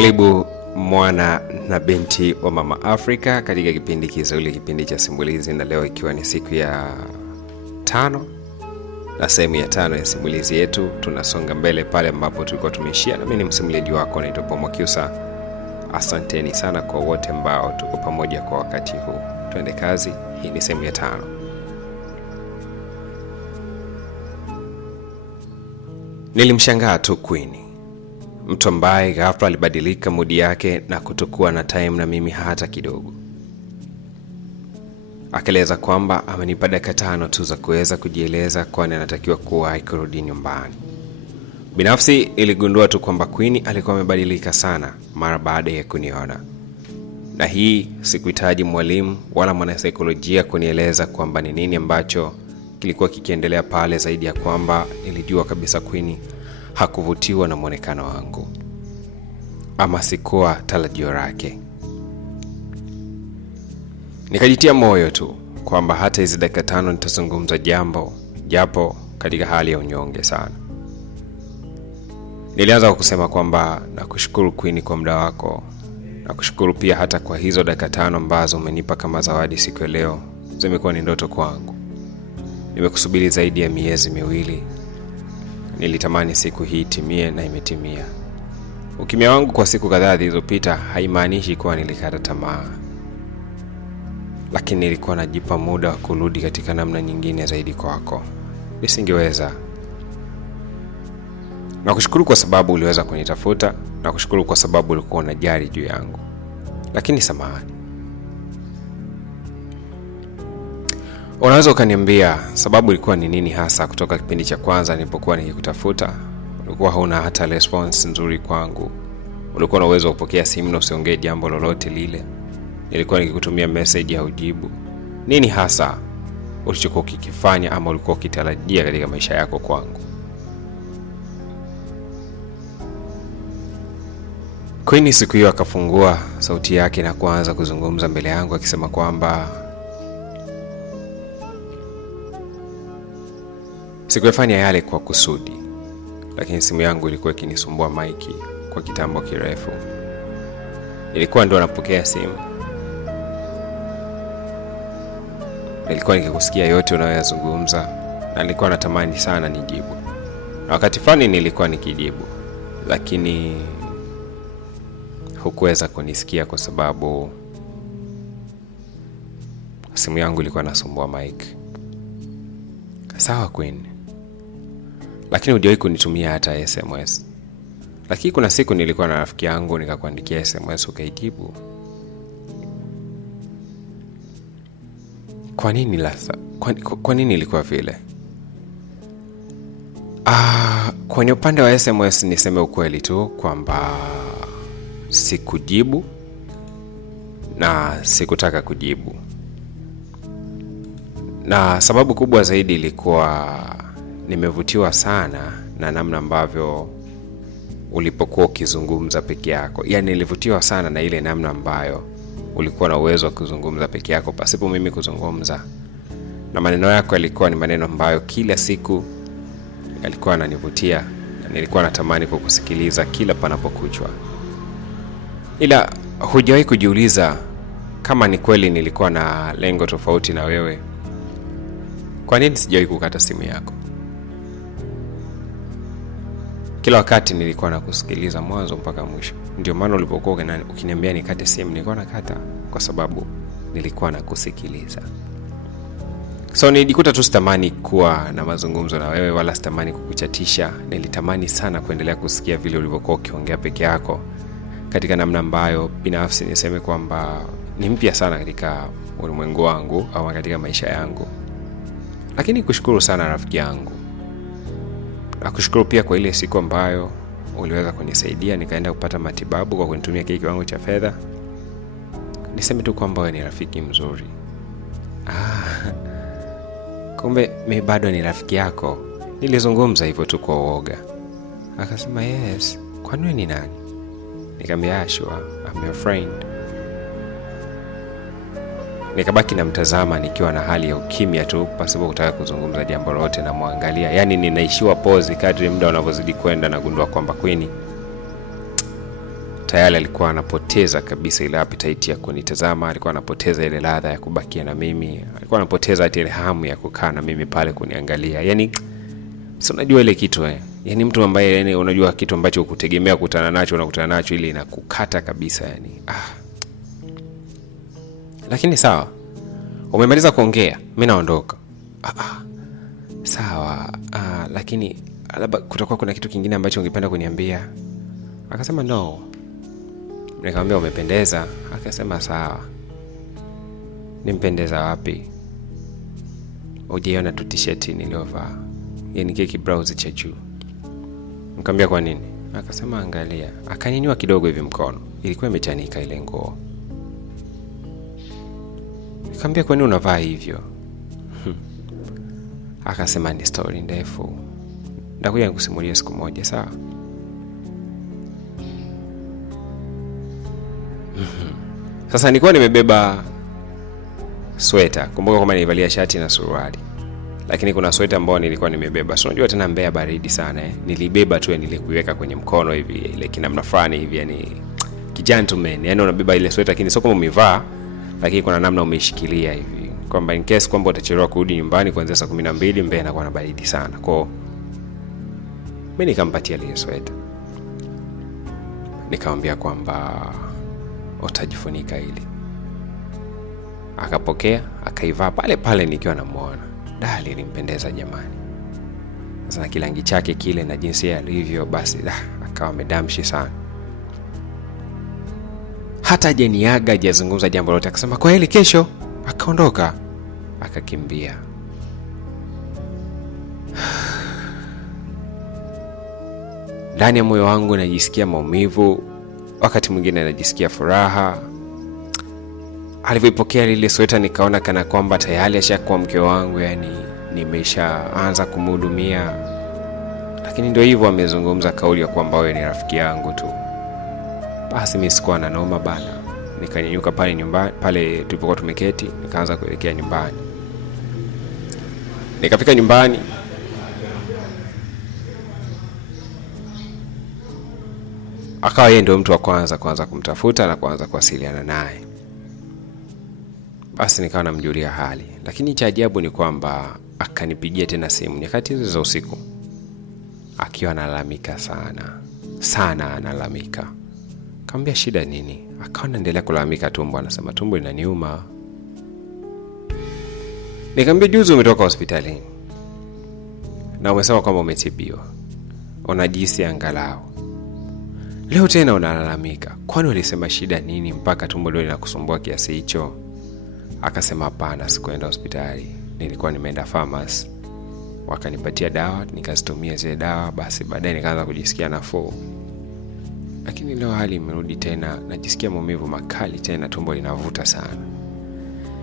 Karibu mwana na binti wa Mama Afrika katika kipindi kizuri, kipindi cha simulizi, na leo ikiwa ni siku ya 5 na sehemu ya 5 ya simulizi yetu. Tunasonga mbele pale ambapo tulikuwa tumeishia, na mimi ni msimuliaji wako naitwa Pomokiusa. Asanteni sana kwa wote ambao tuko pamoja kwa wakati huu. Twende kazi. Hii ni sehemu ya 5. Nilimshangaa tu Queen, mtu ambaye ghafla alibadilika mudi yake na kutokuwa na time na mimi hata kidogo. Akaeleza kwamba amenipa dakika 5 tu za kuweza kujieleza, kwani anatakiwa kuwa kurudi nyumbani. Binafsi iligundua tu kwamba Queen alikuwa amebadilika sana mara baada ya kuniona. Na hii sikuhitaji mwalimu wala mwanasaikolojia kunieleza kwamba ni nini ambacho kilikuwa kikiendelea pale, zaidi ya kwamba nilijua kabisa Queen hakuvutiwa na muonekano wangu, ama sikuwa tarajio lake. Nikajitia moyo tu kwamba hata hizi dakika 5 nitazungumza japo katika hali ya unyonge sana. Nilianza kwa kusema kwamba nakushukuru Queen kwa muda wako, na kushukuru pia hata kwa hizo dakika 5 ambazo umenipa kama zawadi siku ya leo. Zimekuwa ni ndoto kwangu. Nimekusubiri zaidi ya miezi 2. Nilitamani siku hii timie na imetimia. Ukimya wangu kwa siku kadhaa zilizopita haimaanishi kuwa nilikata tamaa, lakini nilikuwa najipa muda wa kurudi katika namna nyingine zaidi kwako. Nisingeweza. Nakushukuru kwa sababu uliweza kunitafuta, na kushukuru kwa sababu ulikuwa unajali juu yangu. Lakini samahani. Unaweza ukaniambia sababu ilikuwa ni nini hasa? Kutoka kipindi cha kwanza nilipokuwa nikikutafuta, ulikuwa hauna hata response nzuri kwangu. Ulikuwa na uwezo wa kupokea simu na usiongee jambo lolote lile. Nilikuwa nikikutumia message ya ujibu. Nini hasa ulichokuwa ukikifanya ama ulikuwa ukitarajia katika maisha yako kwangu? Queen siku hiyo akafungua sauti yake na kuanza kuzungumza mbele yangu akisema kwamba sikufanya yale kwa kusudi, lakini simu yangu ilikuwa ikinisumbua maiki kwa kitambo kirefu. Nilikuwa ndo napokea simu. Nilikuwa nikikusikia yote unayoyazungumza, na nilikuwa natamani sana nijibu. Na wakati fulani nilikuwa nikijibu, lakini hukuweza kunisikia kwa sababu simu yangu ilikuwa inasumbua mic. Sawa Queen, lakini hujawahi kunitumia hata SMS. Lakini kuna siku nilikuwa na rafiki yangu nikakuandikia SMS ukaijibu. Kwa nini lasa? Kwa nini ilikuwa vile? Kwenye upande wa SMS niseme ukweli tu kwamba sikujibu na sikutaka kujibu. Na sababu kubwa zaidi ilikuwa nimevutiwa sana na namna ambavyo ulipokuwa ukizungumza peke yako. Yaani nilivutiwa sana na ile namna ambayo ulikuwa na uwezo wa kuzungumza peke yako pasipo mimi kuzungumza. Na maneno yako yalikuwa ni maneno ambayo kila siku yalikuwa yananivutia, na nilikuwa natamani kukusikiliza kila panapokuchwa. Ila hujawahi kujiuliza kama ni kweli nilikuwa na lengo tofauti na wewe? Kwa nini sijawahi kukata simu yako? Kila wakati nilikuwa nakusikiliza mwanzo mpaka mwisho. Ndio maana ulipokuwa ukiniambia nikate simu, nilikuwa nakata kwa sababu nilikuwa nakusikiliza. So nilijikuta tu sitamani kuwa na mazungumzo na wewe, wala sitamani kukuchatisha. Nilitamani sana kuendelea kusikia vile ulivyokuwa ukiongea peke yako, katika namna ambayo binafsi niseme kwamba ni mpya sana katika ulimwengu wangu au katika maisha yangu. Lakini kushukuru sana rafiki yangu. Na kushukuru pia kwa ile siku ambayo uliweza kunisaidia nikaenda kupata matibabu kwa kunitumia kile kiwango cha fedha. Niseme tu kwamba wewe ni rafiki mzuri. Kumbe mimi bado ni rafiki yako. Nilizungumza hivyo tu kwa uoga. Akasema yes. Kwani wewe ni nani? Nikamwambia sure, I'm your friend. Nikabaki namtazama nikiwa na hali ya ukimya tu pasipo kutaka kuzungumza jambo lolote, na muangalia. Yaani ninaishiwa pause kadri muda unavyozidi kwenda, na gundua kwamba Queen tayari alikuwa anapoteza kabisa ile appetite ya kunitazama, alikuwa anapoteza ile ladha ya kubakia na mimi, alikuwa anapoteza ile hamu ya kukaa na mimi pale kuniangalia. Yani si unajua ile kitu yani mtu ambaye yani unajua kitu ambacho ukutegemea kukutana nacho unakutana nacho, ile inakukata kabisa yani. Lakini sawa, umemaliza kuongea, mimi naondoka. Sawa, lakini labda kutakuwa kuna kitu kingine ambacho ungependa kuniambia? Akasema no. Nikamwambia umependeza. Akasema sawa. Nimpendeza wapi? Ujiona tu t-shirt niliyovaa, yani keki blouse cha juu. Nikamwambia kwa nini? Akasema angalia. Akanyanyua kidogo hivi mkono, ilikuwa imechanika ile nguo. Nikamwambia kwa nini unavaa hivyo? Akasema ni story ndefu, ndakuja nikusimulia siku moja, sawa? Sasa nilikuwa nimebeba sweta. Kumbuka kwamba nilivalia shati na suruali, lakini kuna sweta ambayo nilikuwa nimebeba. So unajua tena Mbeya baridi sana Nilibeba tu, nilikuiweka kwenye mkono hivi, ile kinamna fulani hivi, yani kijentleman. Yani unabeba ile sweta lakini sio kama umevaa, lakini kuna namna umeishikilia hivi, kwamba in case kwamba utachelewa kurudi nyumbani kuanzia saa 12 Mbeya inakuwa na baridi sana. Kwa mimi nikampatia ile sweta, nikamwambia kwamba utajifunika ili. Akapokea, akaivaa pale pale nikiwa namuona. Dali limpendeza jamani. Sasa kilangi chake kile na jinsi alivyo, basi akawa medamshi sana. Hata jeniaga hajazungumza jambo lolote, akasema kwa hili kesho, akaondoka, akakimbia. Ndani ya moyo wangu najisikia maumivu, wakati mwingine najisikia furaha. Alipopokea lile sweta nikaona kana kwamba tayari ashakuwa mke wangu, yani nimeshaanza kumhudumia. Lakini ndio hivyo, amezungumza kauli ya kwamba wewe ni rafiki yangu tu. Basi mimi sikuwa na noma bana. Nikanyanyuka pale nyumbani, pale tulipokuwa tumeketi, nikaanza kuelekea nyumbani. Nikafika nyumbani, akawa yeye ndio mtu wa kwanza kumtafuta na kuanza kuwasiliana naye. Basi nikawa namjulia hali, lakini cha ajabu ni kwamba akanipigia tena simu nyakati hizo za usiku, akiwa analalamika sana analalamika. Nikamwambia shida nini? Akawa anaendelea kulalamika tumbo, anasema tumbo linaniuma. Nikamwambia juzi umetoka hospitalini na umesema kwamba umetibiwa, unajisi angalau. Leo tena unalalamika. Kwani ulisema shida nini mpaka tumbo leo linakusumbua kiasi hicho? Akasema hapana, sikuenda hospitali, nilikuwa nimeenda pharmacy. Wakanipatia dawa, nikazitumia zile dawa, basi baadaye nikaanza kujisikia nafuu. Lakini leo hali imerudi tena, najisikia maumivu makali tena, tumbo linavuta sana.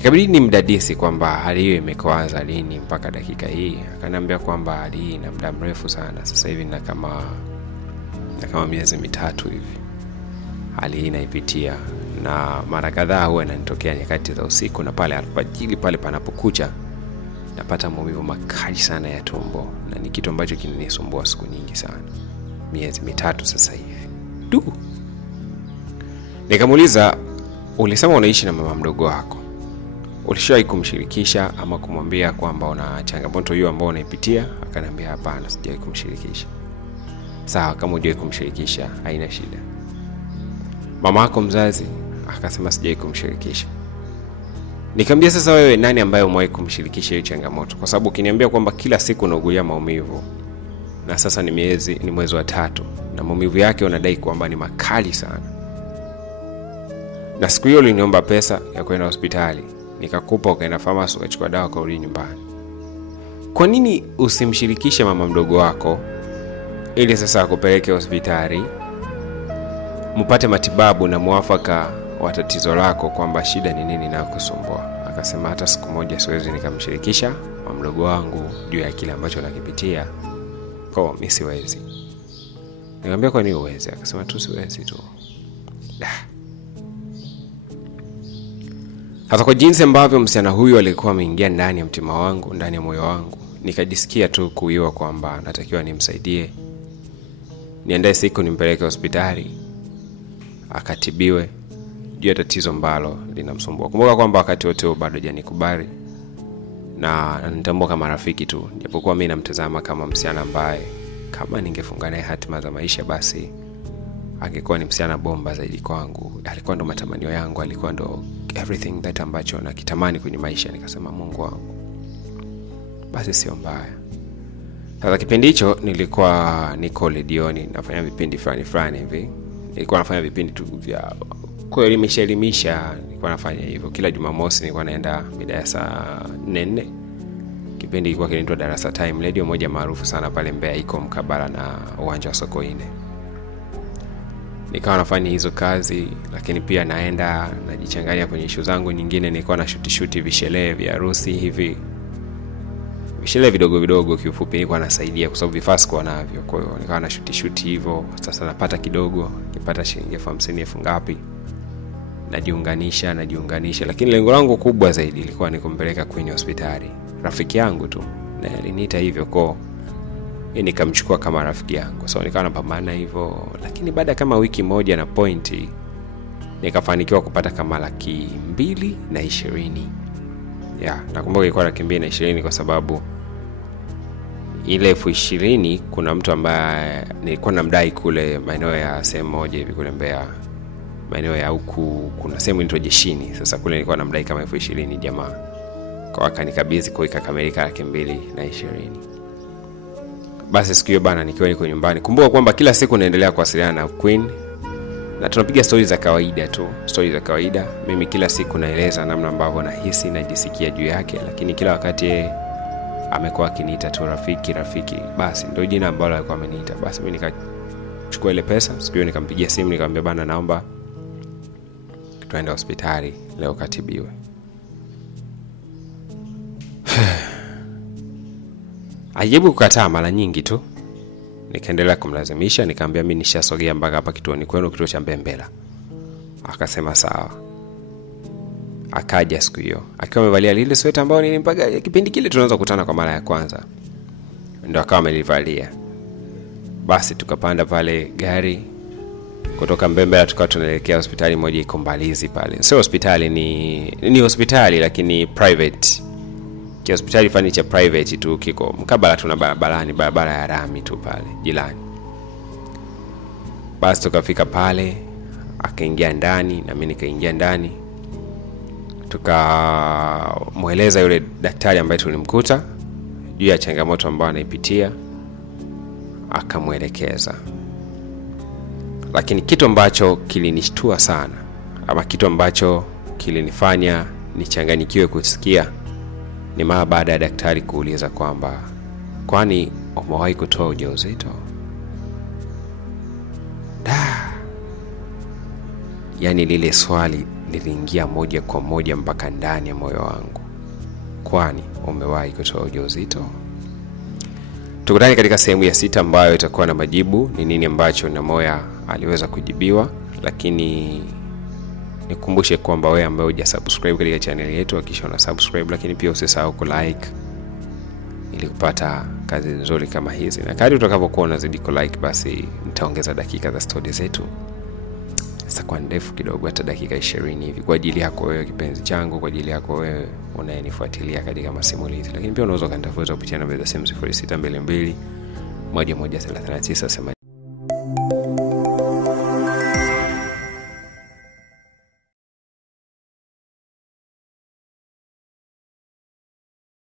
Ikabidi nimdadisi kwamba hali hiyo imekwaza lini mpaka dakika hii. Akaniambia kwamba hali hii ina muda mrefu sana. Sasa hivi na kama miezi 3 hivi hali hii inaipitia, na mara kadhaa huwa inanitokea nyakati za usiku, na pale alfajiri pale panapokucha napata maumivu makali sana ya tumbo, na ni kitu ambacho kinanisumbua siku nyingi sana. Miezi 3 sasa hivi. Nikamuuliza, ulisema unaishi na mama mdogo wako, ulishawahi kumshirikisha ama kumwambia kwamba una changamoto hiyo ambayo unaipitia? Akaniambia hapana, sijawahi kumshirikisha. Sawa, kama hujawahi kumshirikisha haina shida. Mama yako mzazi? Akasema sijawahi kumshirikisha. Nikamwambia sasa wewe nani ambaye umewahi kumshirikisha hiyo changamoto? Kwa sababu ukiniambia kwamba kila siku unaugulia maumivu, na sasa ni mwezi wa 3 na maumivu yake unadai kwamba ni makali sana. Na siku hiyo uliniomba pesa ya kwenda hospitali, nikakupa, ukaenda pharmacy ukachukua dawa kwa urudi nyumbani. Kwa nini usimshirikishe mama mdogo wako ili sasa akupeleke hospitali, mpate matibabu na muafaka wa tatizo lako kwamba shida ni nini na kusumbua? Akasema hata siku moja siwezi nikamshirikisha mama mdogo wangu juu ya kile ambacho nakipitia. Kwa mimi siwezi. Nikamwambia kwa nini uweze? Akasema tu siwezi tu. Hata kwa jinsi ambavyo msichana huyu alikuwa ameingia ndani ya mtima wangu, ndani ya moyo wangu, nikajisikia tu kuiwa kwamba natakiwa nimsaidie. Niandae siku nimpeleke hospitali akatibiwe juu ya tatizo ambalo linamsumbua. Kumbuka kwamba wakati wote bado hajanikubali na nitambua kama rafiki tu, japokuwa mimi namtazama kama msichana ambaye kama ningefunga naye hatima za maisha basi angekuwa ni msichana bomba zaidi kwangu. Alikuwa ndo matamanio yangu, alikuwa ndo everything that ambacho nakitamani kwenye maisha. Nikasema Mungu wangu, basi sio mbaya. Sasa kipindi hicho nilikuwa niko Ledioni nafanya vipindi fulani hivi. Nilikuwa nafanya vipindi tu vya kuelimisha, nilikuwa nafanya hivyo. Kila Jumamosi nilikuwa naenda mida ya saa 4. Kipindi kilikuwa kinaitwa Darasa Time, radio moja maarufu sana pale Mbeya, iko mkabala na uwanja wa Sokoine. Nikawa nafanya hizo kazi, lakini pia naenda najichanganya kwenye issue zangu nyingine. Nilikuwa na shoot vishelee vya harusi hivi, vishelee vidogo kiufupi. Nilikuwa nasaidia kwa sababu vifaa sikuwa navyo, kwa hiyo nikawa na shoot hivyo. Sasa napata kidogo, nipata shilingi 50,000 ngapi, najiunganisha, lakini lengo langu kubwa zaidi ilikuwa ni kumpeleka kwenye hospitali. Rafiki yangu tu na aliniita hivyo, kwa nikamchukua kama rafiki yangu. So nikawa napambana hivyo, lakini baada kama wiki moja na pointi nikafanikiwa kupata kama 220,000. Nakumbuka ilikuwa 220,000 kwa sababu ile 20,000 kuna mtu ambaye nilikuwa namdai kule maeneo ya sehemu moja hivi kule Mbeya, maeneo ya huku kuna sehemu inaitwa Jeshini. Sasa kule nilikuwa namdai kama 20,000 jamaa, kwa akanikabidhi kwa ikakamilika 220,000. Basi siku hiyo bana, nikiwa niko nyumbani, kumbuka kwamba kila siku naendelea kuwasiliana na Queen na tunapiga stories za kawaida tu, Mimi kila siku naeleza namna ambavyo nahisi najisikia juu yake, lakini kila wakati amekuwa akiniita tu rafiki. Basi ndio jina ambalo alikuwa ameniita. Basi mimi nikachukua ile pesa, siku hiyo nikampigia simu nikamwambia bana, naomba tuende hospitali leo katibiwe. Ajibu kukataa mara nyingi tu. Nikaendelea kumlazimisha, nikamwambia mimi nishasogea mpaka hapa kituoni kwenu, kituo cha Mbembela. Akasema sawa. Akaja siku hiyo akiwa amevalia lile sweta ambao nilimpaga kipindi kile tunaanza kukutana kwa mara ya kwanza, ndio akawa amelivalia. Basi tukapanda pale gari kutoka Mbembela, tukawa tunaelekea hospitali moja iko Mbalizi pale. Sio hospitali, ni hospitali lakini private. Hospitali fani cha private tu, kiko mkabala tuna barabara ya rami tu pale jirani. Basi tukafika pale, akaingia ndani na mimi nikaingia ndani. Tukamueleza yule daktari ambaye tulimkuta juu ya changamoto ambayo anaipitia, akamuelekeza. Lakini kitu ambacho kilinishtua sana, ama kitu ambacho kilinifanya nichanganyikiwe kusikia, ni mara baada ya daktari kuuliza kwamba kwani umewahi kutoa ujauzito? Yaani lile swali liliingia moja kwa moja mpaka ndani ya moyo wangu. Kwani umewahi kutoa ujauzito? Tukutane katika sehemu ya 6 ambayo itakuwa na majibu ni nini ambacho Namoya aliweza kujibiwa. Lakini nikukumbushe kwamba wewe ambaye hujasubscribe katika channel yetu, hakikisha una subscribe, lakini pia usisahau ku like ili kupata kazi nzuri kama hizi. Na kadri utakapokuwa unazidi ku like, basi nitaongeza dakika za stories zetu. Sasa kwa ndefu kidogo, hata dakika 20 hivi, kwa ajili yako wewe kipenzi changu, kwa ajili yako wewe unayenifuatilia katika masimulizi. Lakini pia unaweza kunitafuta kupitia namba za simu 0622 1139.